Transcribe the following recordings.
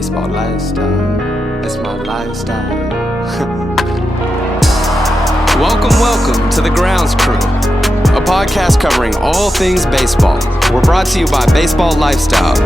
baseball lifestyle. It's my lifestyle. Welcome to the Grounds Crew, a podcast covering all things baseball. We're brought to you by Baseball Lifestyle.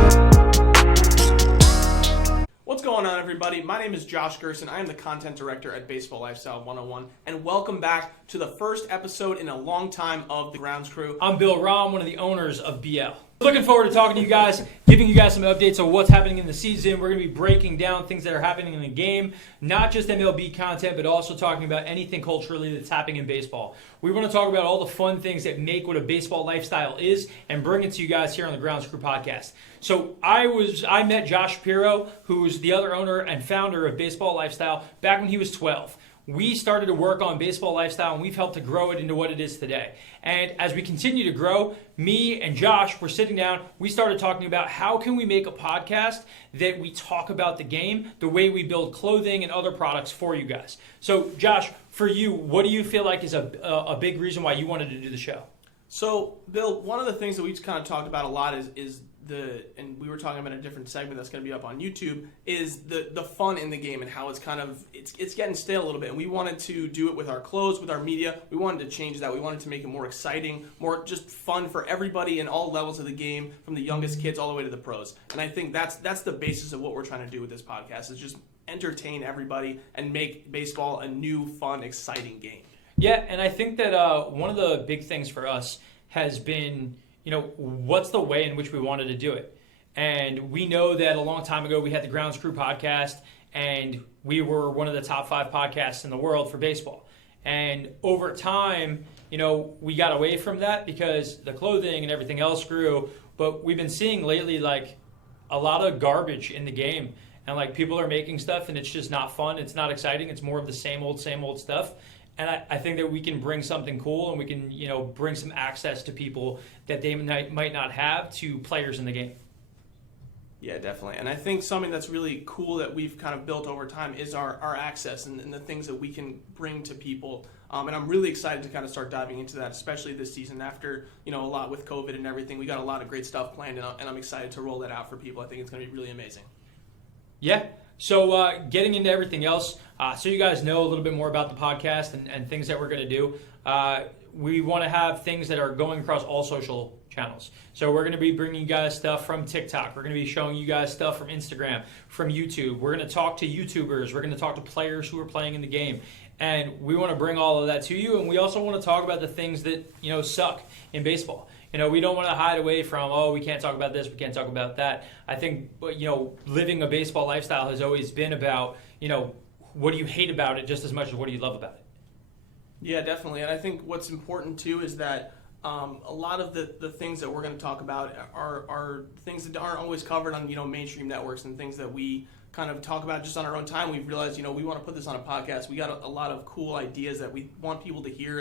What's going on, everybody? My name is Josh Gerson. I am the content director at Baseball Lifestyle 101, and welcome back to the first episode in a long time of the Grounds Crew. I'm Bill Rahm, one of the owners of BL. Looking forward to talking to you guys, giving you guys some updates on what's happening in the season. We're going to be breaking down things that are happening in the game, not just MLB content, but also talking about anything culturally that's happening in baseball. We want to talk about all the fun things that make what a baseball lifestyle is and bring it to you guys here on the Grounds Crew podcast. So I met Josh Shapiro, who's the other owner and founder of Baseball Lifestyle, back when he was 12. We started to work on Baseball Lifestyle, and we've helped to grow it into what it is today. And as we continue to grow, me and Josh were sitting down. We started talking about how can we make a podcast that we talk about the game, the way we build clothing and other products for you guys. So, Josh, for you, what do you feel like is a big reason why you wanted to do the show? So, Bill, one of the things that we've kind of talked about a lot is and we were talking about a different segment that's going to be up on YouTube, is the fun in the game and how it's kind of, it's getting stale a little bit. And we wanted to do it with our clothes, with our media. We wanted to change that. We wanted to make it more exciting, more just fun for everybody in all levels of the game, from the youngest kids all the way to the pros. And I think that's the basis of what we're trying to do with this podcast, is just entertain everybody and make baseball a new, fun, exciting game. Yeah, and I think that one of the big things for us has been, what's the way in which we wanted to do it? And we know that a long time ago we had the Grounds Crew podcast, and we were one of the top 5 podcasts in the world for baseball. And over time, we got away from that because the clothing and everything else grew. But we've been seeing lately, a lot of garbage in the game. And, people are making stuff, and it's just not fun. It's not exciting. It's more of the same old stuff. And I think that we can bring something cool, and we can, bring some access to people that they might not have to players in the game. Yeah, definitely. And I think something that's really cool that we've kind of built over time is our access and the things that we can bring to people. And I'm really excited to kind of start diving into that, especially this season after, a lot with COVID and everything. We got a lot of great stuff planned, and I'm excited to roll that out for people. I think it's going to be really amazing. Yeah. So getting into everything else, so you guys know a little bit more about the podcast and things that we're going to do. We want to have things that are going across all social channels. So we're going to be bringing you guys stuff from TikTok. We're going to be showing you guys stuff from Instagram, from YouTube. We're going to talk to YouTubers. We're going to talk to players who are playing in the game. And we want to bring all of that to you. And we also want to talk about the things that, suck in baseball. We don't want to hide away from, we can't talk about this, we can't talk about that. I think, living a baseball lifestyle has always been about, what do you hate about it just as much as what do you love about it? Yeah, definitely. And I think what's important, too, is that a lot of the things that we're going to talk about are things that aren't always covered on, mainstream networks, and things that we kind of talk about just on our own time. We've realized, we want to put this on a podcast. We got a lot of cool ideas that we want people to hear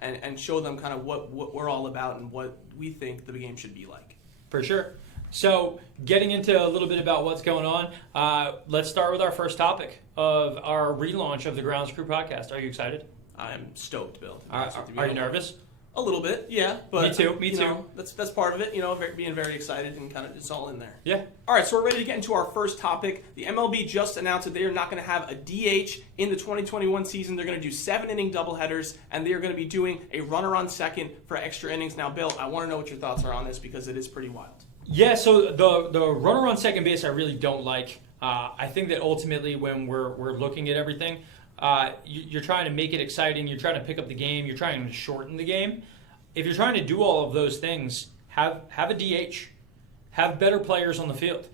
and show them kind of what we're all about and what we think the game should be like. For sure. So getting into a little bit about what's going on, let's start with our first topic of our relaunch of the Grounds Crew podcast. Are you excited? I'm stoked, Bill. Are you nervous? A little bit, yeah. But Me too. That's part of it, being very excited and kind of it's all in there. Yeah. All right, so we're ready to get into our first topic. The MLB just announced that they are not going to have a DH in the 2021 season. They're going to do 7-inning doubleheaders, and they are going to be doing a runner on second for extra innings. Now, Bill, I want to know what your thoughts are on this because it is pretty wild. Yeah, so the runner on second base I really don't like. I think that ultimately when we're looking at everything, you're trying to make it exciting, you're trying to pick up the game, you're trying to shorten the game. If you're trying to do all of those things, have a DH, have better players on the field.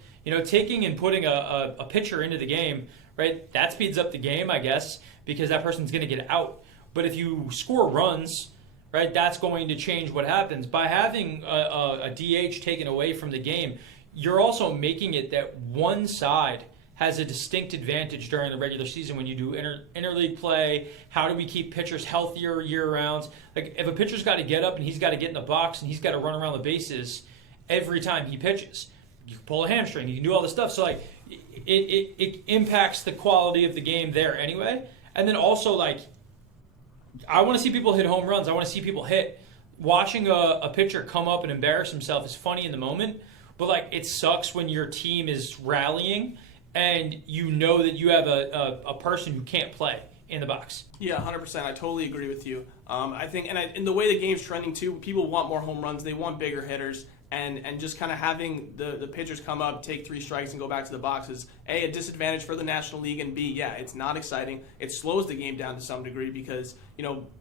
Taking and putting a pitcher into the game, right, that speeds up the game, I guess, because that person's going to get out. But if you score runs, right, that's going to change what happens. By having a DH taken away from the game, you're also making it that one side has a distinct advantage during the regular season when you do interleague play. How do we keep pitchers healthier year-round? If a pitcher's got to get up and he's got to get in the box and he's got to run around the bases every time he pitches, you can pull a hamstring, you can do all this stuff. So, it impacts the quality of the game there anyway. And then also, I want to see people hit home runs. I want to see people hit. Watching a pitcher come up and embarrass himself is funny in the moment, but, it sucks when your team is rallying and you know that you have a person who can't play in the box. Yeah, 100%. I totally agree with you. I think, and the way the game's trending too, people want more home runs. They want bigger hitters, and just kind of having the pitchers come up, take 3 strikes, and go back to the box is a disadvantage for the National League, and B, yeah, it's not exciting. It slows the game down to some degree because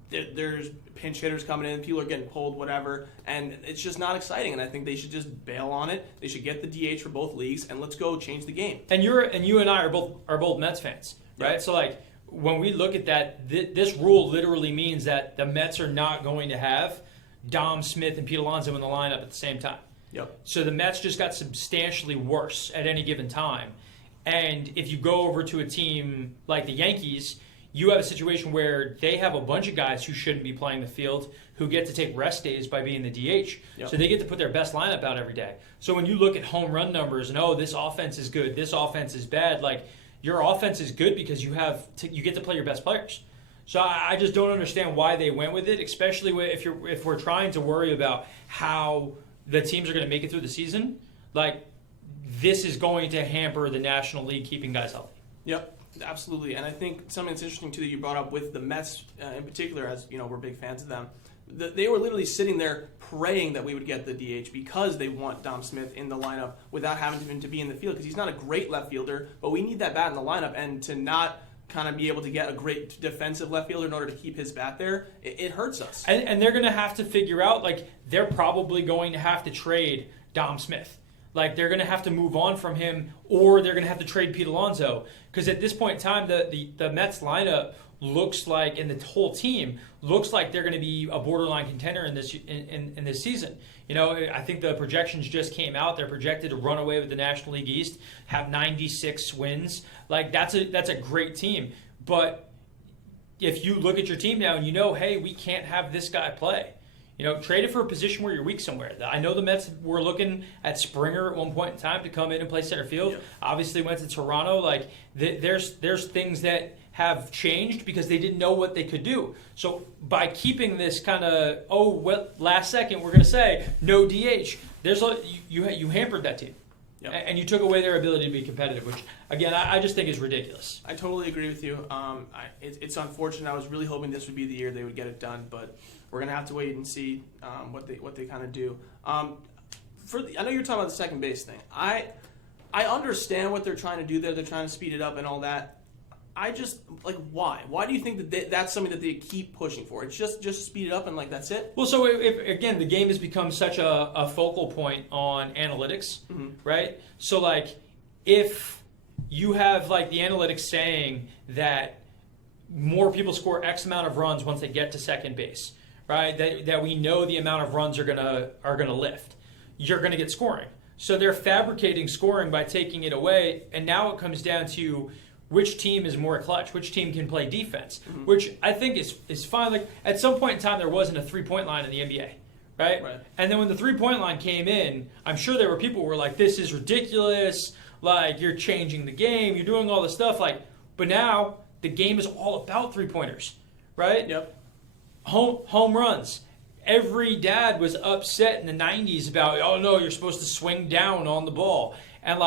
there's pinch hitters coming in, people are getting pulled, whatever, and it's just not exciting. And I think they should just bail on it. They should get the DH for both leagues, and let's go change the game. And you and I are both Mets fans, right? Yep. So like, when we look at that, this rule literally means that the Mets are not going to have Dom Smith and Pete Alonso in the lineup at the same time. Yep. So the Mets just got substantially worse at any given time. And if you go over to a team like the Yankees, you have a situation where they have a bunch of guys who shouldn't be playing the field who get to take rest days by being the DH. Yep. So they get to put their best lineup out every day. So when you look at home run numbers and, this offense is good, this offense is bad, like, your offense is good because you get to play your best players. So I just don't understand why they went with it, especially if we're trying to worry about how the teams are going to make it through the season. Like, this is going to hamper the National League keeping guys healthy. Yep, absolutely. And I think something that's interesting too that you brought up with the Mets in particular, as you know, we're big fans of them. They were literally sitting there praying that we would get the DH because they want Dom Smith in the lineup without having him to be in the field because he's not a great left fielder, but we need that bat in the lineup, and to not kind of be able to get a great defensive left fielder in order to keep his bat there, it hurts us. And they're going to have to figure out, like, they're probably going to have to trade Dom Smith. Like, they're going to have to move on from him, or they're going to have to trade Pete Alonso. Because at this point in time, the Mets lineup looks like, and the whole team looks like they're going to be a borderline contender in this season. I think the projections just came out. They're projected to run away with the National League East, have 96 wins. Like, that's a great team. But if you look at your team now and hey, we can't have this guy play. Trade it for a position where you're weak somewhere. I know the Mets were looking at Springer at one point in time to come in and play center field. Yep. Obviously went to Toronto. Like, there's things that have changed because they didn't know what they could do. So by keeping this kind of, last second we're going to say no DH, you hampered that team. Yep. And you took away their ability to be competitive, which, again, I just think is ridiculous. I totally agree with you. It's unfortunate. I was really hoping this would be the year they would get it done, but we're going to have to wait and see what they kind of do. I know you're talking about the second base thing. I understand what they're trying to do there. They're trying to speed it up and all that. I just, why? Why do you think that that's something that they keep pushing for? It's just speed it up and, that's it? Well, so, again, the game has become such a focal point on analytics, mm-hmm. right? So, if you have, the analytics saying that more people score X amount of runs once they get to second base, right? That we know the amount of runs are gonna lift. You're gonna get scoring. So they're fabricating scoring by taking it away, and now it comes down to which team is more clutch, which team can play defense, mm-hmm. which I think is fine. At some point in time, there wasn't a three-point line in the NBA, right? And then when the three-point line came in, I'm sure there were people who were like, this is ridiculous, you're changing the game, you're doing all this stuff, but now the game is all about three-pointers, right? Yep. Home runs. Every dad was upset in the 90s about, oh no, you're supposed to swing down on the ball. And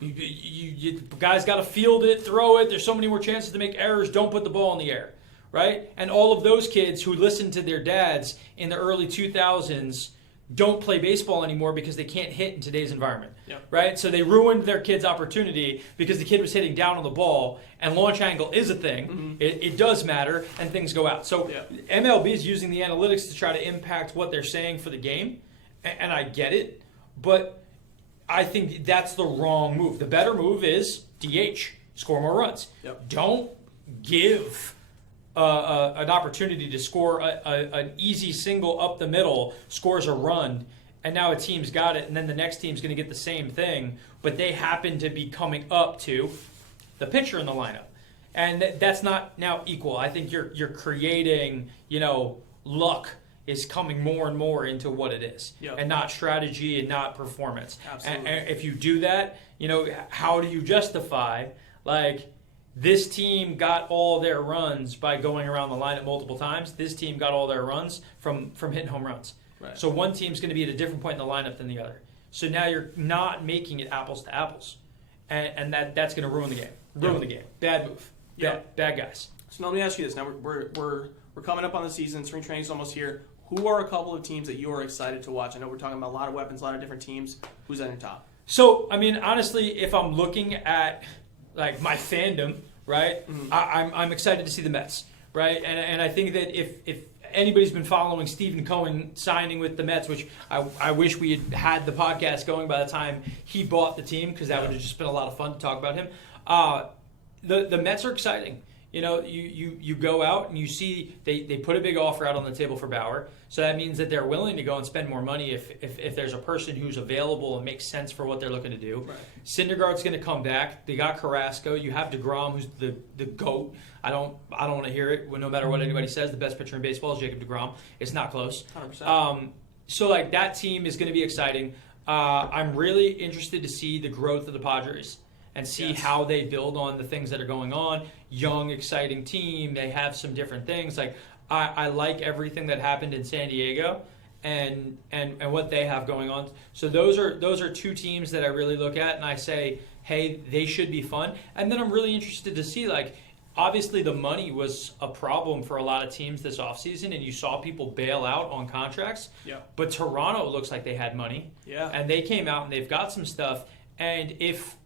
you guys got to field it, throw it. There's so many more chances to make errors. Don't put the ball in the air, right? And all of those kids who listened to their dads in the early 2000s don't play baseball anymore because they can't hit in today's environment, right? So they ruined their kid's opportunity because the kid was hitting down on the ball, and launch angle is a thing. Mm-hmm. It does matter, and things go out. So MLB is using the analytics to try to impact what they're saying for the game, and I get it, but I think that's the wrong move. The better move is DH, score more runs. Yep. Don't give an opportunity to score an easy single up the middle, scores a run, and now a team's got it, and then the next team's going to get the same thing, but they happen to be coming up to the pitcher in the lineup. And that's not now equal. I think you're creating, luck is coming more and more into what it is, and not strategy and not performance. Absolutely. And if you do that, how do you justify, this team got all their runs by going around the lineup multiple times. This team got all their runs from hitting home runs. Right. So one team's going to be at a different point in the lineup than the other. So now you're not making it apples to apples. and that's going to ruin the game. Ruin the game. Bad move. Bad guys. So now let me ask you this. Now we're coming up on the season. Spring training's almost here. Who are a couple of teams that you are excited to watch? I know we're talking about a lot of weapons, a lot of different teams. Who's at your top? So, I mean, honestly, if I'm looking at like my fandom, right, I'm excited to see the Mets, right? And I think that if anybody's been following Stephen Cohen signing with the Mets, which I wish we had the podcast going by the time he bought the team, because that would have just been a lot of fun to talk about him. The Mets are exciting. You know, you go out and you see they put a big offer out on the table for Bauer. So that means that they're willing to go and spend more money if there's a person who's available and makes sense for what they're looking to do. Right. Syndergaard's going to come back. They got Carrasco. You have DeGrom, who's the GOAT. I don't want to hear it. No matter what anybody says, the best pitcher in baseball is Jacob DeGrom. It's not close. 100%. So like that team is going to be exciting. I'm really interested to see the growth of the Padres and see how they build on the things that are going on. Young, exciting team. They have some different things. Like I like everything that happened in San Diego and what they have going on. So those are two teams that I really look at and I say, hey, they should be fun. And then I'm really interested to see, like, obviously the money was a problem for a lot of teams this offseason, and you saw people bail out on contracts. Yeah. But Toronto looks like they had money. Yeah. And they came out and they've got some stuff. And if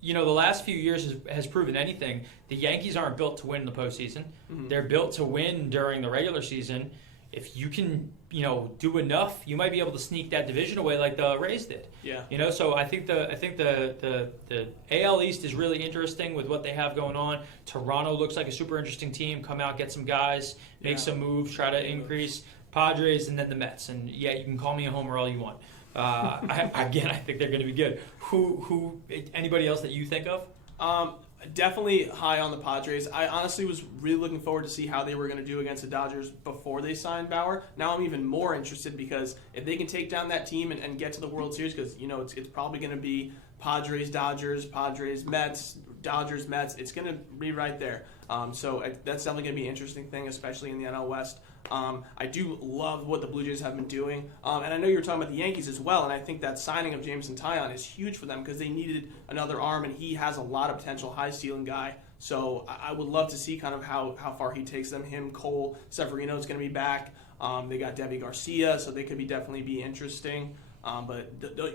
you know, the last few years has proven anything, the Yankees aren't built to win in the postseason. Mm-hmm. They're built to win during the regular season. If you can, you know, do enough, you might be able to sneak that division away like the Rays did. Yeah. You know, so I think the AL East is really interesting with what they have going on. Toronto looks like a super interesting team. Come out, get some guys, make some moves, try to increase. Padres, and then the Mets. And yeah, you can call me a homer all you want. I think they're going to be good. Who? Anybody else that you think of? Definitely high on the Padres. I honestly was really looking forward to see how they were going to do against the Dodgers before they signed Bauer. Now I'm even more interested because if they can take down that team and get to the World Series, because you know it's probably going to be Padres, Dodgers, Padres, Mets, Dodgers, Mets. It's going to be right there. So that's definitely going to be an interesting thing, especially in the NL West. I do love what the Blue Jays have been doing. And I know you were talking about the Yankees as well, and I think that signing of Jameson Taillon is huge for them because they needed another arm, and he has a lot of potential, high-ceiling guy. So I would love to see kind of how far he takes them. Him, Cole, Severino is going to be back. They got Debbie Garcia, so they could definitely be interesting. But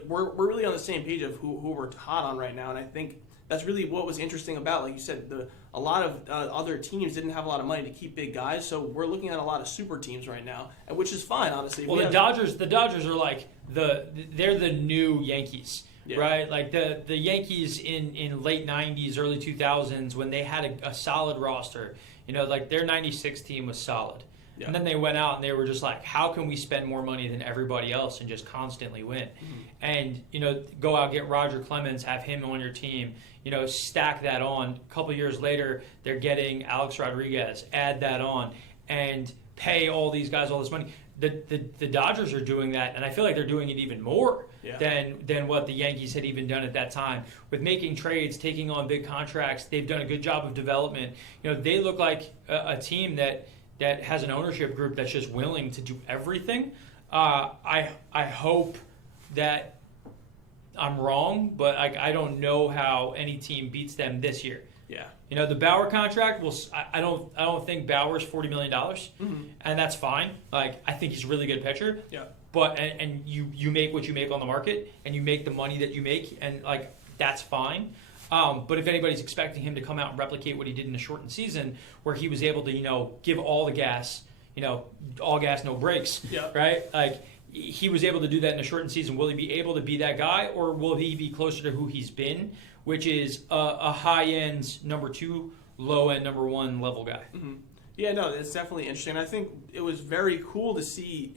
we're really on the same page of who we're hot on right now, and I think that's really what was interesting about, like you said, a lot of other teams didn't have a lot of money to keep big guys, so we're looking at a lot of super teams right now, which is fine, honestly. Well, the Dodgers are like they're the new Yankees, right? Like the Yankees in late '90s, early 2000s, when they had a solid roster. You know, like their '96 team was solid. Yeah. And then they went out and they were just like, how can we spend more money than everybody else and just constantly win? Mm-hmm. And, you know, go out, get Roger Clemens, have him on your team, you know, stack that on. A couple years later, they're getting Alex Rodriguez, add that on, and pay all these guys all this money. The Dodgers are doing that, and I feel like they're doing it even more than what the Yankees had even done at that time. With making trades, taking on big contracts, they've done a good job of development. You know, they look like a team that has an ownership group that's just willing to do everything. I hope that I'm wrong, but I don't know how any team beats them this year. Yeah. You know, the Bauer contract, I don't think Bauer's $40 million, and that's fine. Like, I think he's a really good pitcher. Yeah. But and you make what you make on the market, and you make the money that you make, and like that's fine. But if anybody's expecting him to come out and replicate what he did in the shortened season, where he was able to, you know, give all the gas, you know, all gas, no brakes, right? Like, he was able to do that in a shortened season. Will he be able to be that guy, or will he be closer to who he's been, which is a high-end number 2, low-end number 1 level guy? Mm-hmm. Yeah, no, it's definitely interesting. I think it was very cool to see,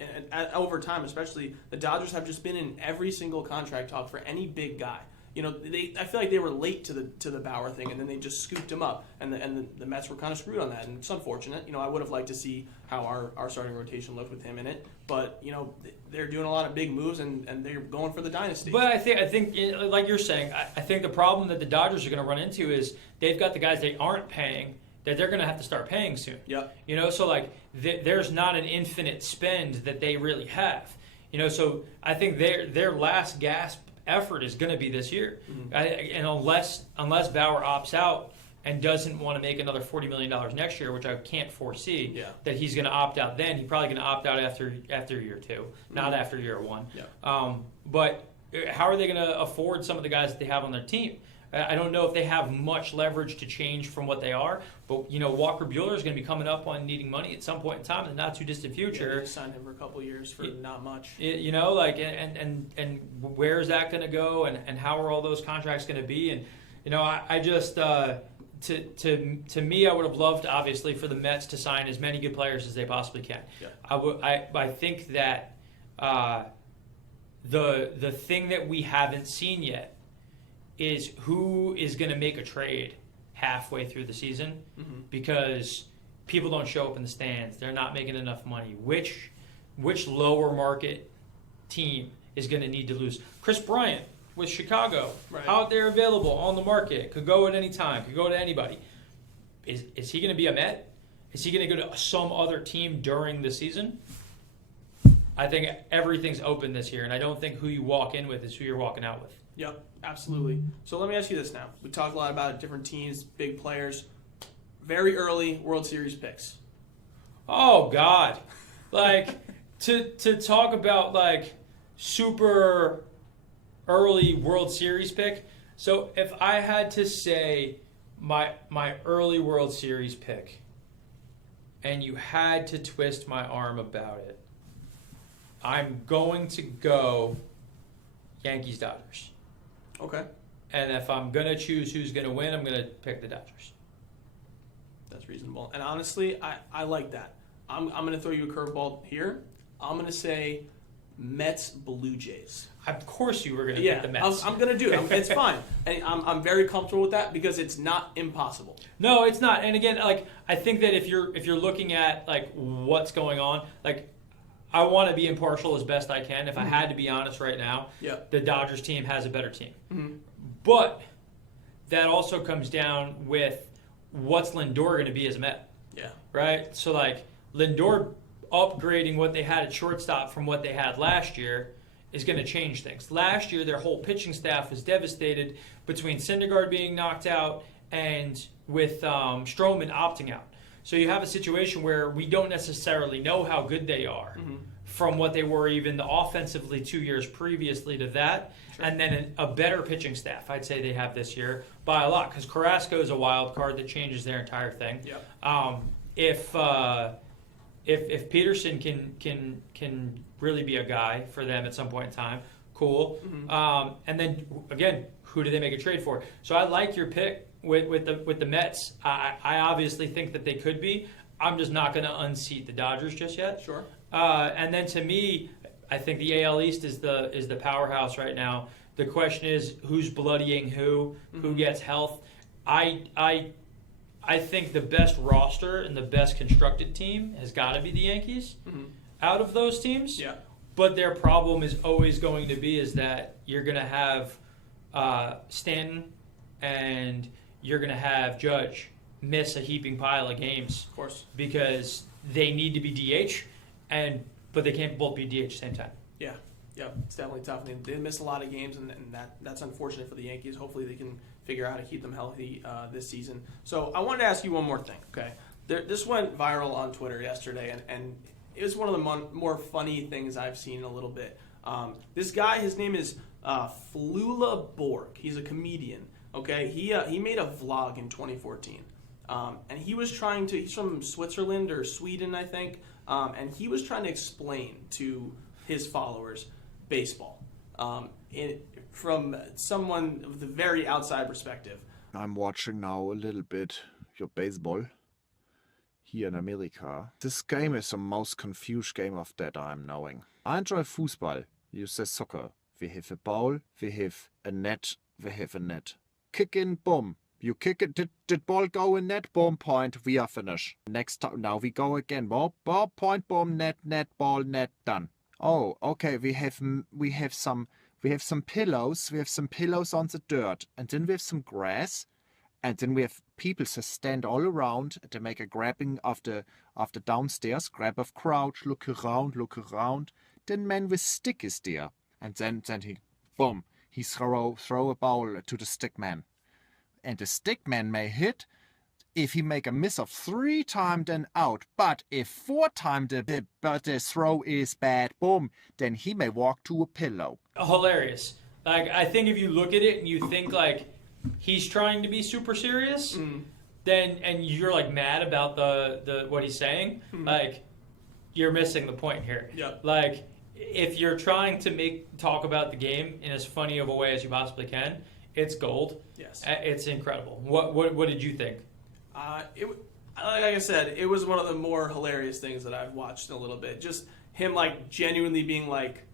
over time especially, the Dodgers have just been in every single contract talk for any big guy. You know, I feel like they were late to the Bauer thing, and then they just scooped him up, and the Mets were kind of screwed on that, and it's unfortunate. You know, I would have liked to see how our starting rotation looked with him in it, but you know, they're doing a lot of big moves, and they're going for the dynasty. But I think like you're saying, I think the problem that the Dodgers are going to run into is they've got the guys they aren't paying that they're going to have to start paying soon. Yep. You know, so like there's not an infinite spend that they really have. You know, so I think their last gasp effort is going to be this year. And unless Bauer opts out and doesn't want to make another $40 million next year, which I can't foresee, that he's going to opt out then. He's probably going to opt out after year 2, not after year 1. Yeah. But how are they going to afford some of the guys that they have on their team? I don't know if they have much leverage to change from what they are, but Walker Buehler is going to be coming up on needing money at some point in time in the not too distant future. They signed him for a couple of years for not much. And where is that going to go, and how are all those contracts going to be? And I just to me, I would have loved, obviously, for the Mets to sign as many good players as they possibly can. Yeah. I think that the thing that we haven't seen yet is who is going to make a trade halfway through the season, because people don't show up in the stands. They're not making enough money. Which lower market team is going to need to lose? Chris Bryant with Chicago, out there available on the market, could go at any time, could go to anybody. Is he going to be a Met? Is he going to go to some other team during the season? I think everything's open this year, and I don't think who you walk in with is who you're walking out with. Yep, absolutely. So let me ask you this now. We talked a lot about different teams, big players, very early World Series picks. Oh, God. To talk about, super early World Series pick. So if I had to say my early World Series pick, and you had to twist my arm about it, I'm going to go Yankees-Dodgers. Okay. And if I'm going to choose who's going to win, I'm going to pick the Dodgers. That's reasonable. And honestly, I like that. I'm going to throw you a curveball here. I'm going to say Mets-Blue Jays. Of course you were going to pick the Mets. I'm going to do it. It's fine. And I'm very comfortable with that because it's not impossible. No, it's not. And again, I think that if you're looking at what's going on, I want to be impartial as best I can. If I had to be honest right now, the Dodgers team has a better team. But that also comes down with what's Lindor going to be as a Met. Yeah. Right? So, Lindor upgrading what they had at shortstop from what they had last year is going to change things. Last year, their whole pitching staff was devastated between Syndergaard being knocked out and with Stroman opting out. So you have a situation where we don't necessarily know how good they are from what they were even offensively 2 years previously to that. Sure. And then a better pitching staff, I'd say they have this year by a lot, because Carrasco is a wild card that changes their entire thing. Yep. If Peterson can really be a guy for them at some point in time, cool. And then again, who do they make a trade for? So I like your pick with the Mets. I obviously think that they could be. I'm just not going to unseat the Dodgers just yet. Sure. And then to me, I think the AL East is the powerhouse right now. The question is who's bloodying who gets health. I think the best roster and the best constructed team has got to be the Yankees out of those teams. Yeah. But their problem is always going to be is that you're going to have Stanton and you're going to have Judge miss a heaping pile of games. Of course. Because they need to be DH, but they can't both be DH at the same time. Yeah. Yep. It's definitely tough. They miss a lot of games, and that's unfortunate for the Yankees. Hopefully they can figure out how to keep them healthy this season. So I wanted to ask you one more thing, okay? This went viral on Twitter yesterday, and it was one of the more funny things I've seen in a little bit. This guy, his name is Flula Borg. He's a comedian, okay? He made a vlog in 2014, and he's from Switzerland or Sweden, I think, and he was trying to explain to his followers baseball from someone of the very outside perspective. I'm watching now a little bit your baseball here in America. This game is the most confused game of that I'm knowing. I enjoy football. You say soccer. We have a ball, we have a net, we have a net. Kick in, boom. You kick it, did ball go in net, boom, point, we are finished. Next time, now we go again. Ball, point, boom, net, ball, net, done. Oh, okay, we have some pillows. We have some pillows on the dirt, and then we have some grass, and then we have people that stand all around. They make a grabbing of the downstairs, grab of crouch, look around. Then man with stick is there, and then he, boom, he throw a ball to the stick man. And the stick man may hit. If he make a miss of 3 times, then out. But if 4 times the throw is bad, boom, then he may walk to a pillow. Hilarious. Like, I think if you look at it and you think, like, he's trying to be super serious, then, and you're, like, mad about the what he's saying, like, you're missing the point here. Yep. Like, if you're trying to talk about the game in as funny of a way as you possibly can, it's gold. Yes. It's incredible. What did you think? Like I said, it was one of the more hilarious things that I've watched in a little bit. Just him, like, genuinely being like,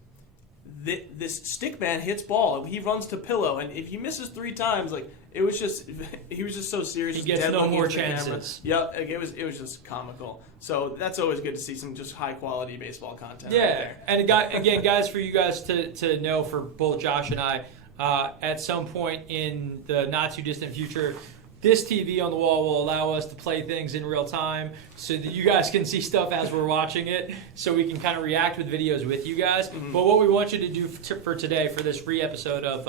this stick man hits ball. He runs to pillow, and if he misses 3 times, like, it was just, he was just so serious. He gets no more chances. Yep, like, it was just comical. So that's always good to see some just high quality baseball content. Yeah, right there. and again, guys, for you guys to know, for both Josh and I, at some point in the not too distant future, this TV on the wall will allow us to play things in real time so that you guys can see stuff as we're watching it, so we can kind of react with videos with you guys. But what we want you to do for today, for this free episode of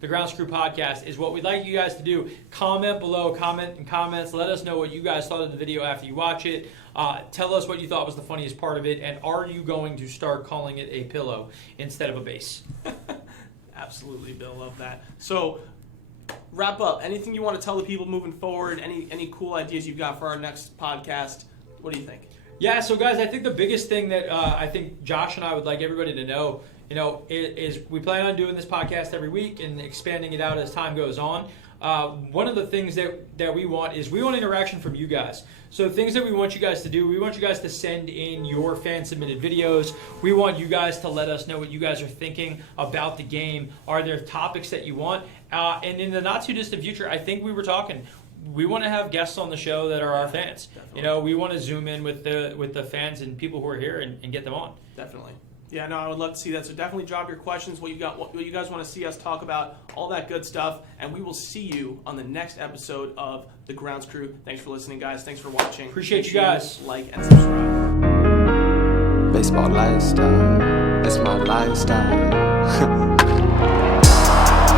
the Grounds Crew podcast, is what we'd like you guys to do. Comment below, comment in comments. Let us know what you guys thought of the video after you watch it. Tell us what you thought was the funniest part of it, and are you going to start calling it a pillow instead of a base? Absolutely, Bill. Love that. So, wrap up. Anything you want to tell the people moving forward? Any cool ideas you've got for our next podcast? What do you think? Yeah, so guys, I think the biggest thing that I think Josh and I would like everybody to know, is we plan on doing this podcast every week and expanding it out as time goes on. One of the things that we want is we want interaction from you guys. So things that we want you guys to do, we want you guys to send in your fan-submitted videos. We want you guys to let us know what you guys are thinking about the game. Are there topics that you want? And in the not-too-distant future, I think we want to have guests on the show that are our fans. Definitely. We want to zoom in with the fans and people who are here and get them on. Definitely. Yeah, no, I would love to see that. So definitely drop your questions, what you guys want to see us talk about, all that good stuff, and we will see you on the next episode of The Grounds Crew. Thanks for listening, guys. Thanks for watching. Appreciate Make you sure guys. Like and subscribe. Baseball lifestyle, it's my lifestyle.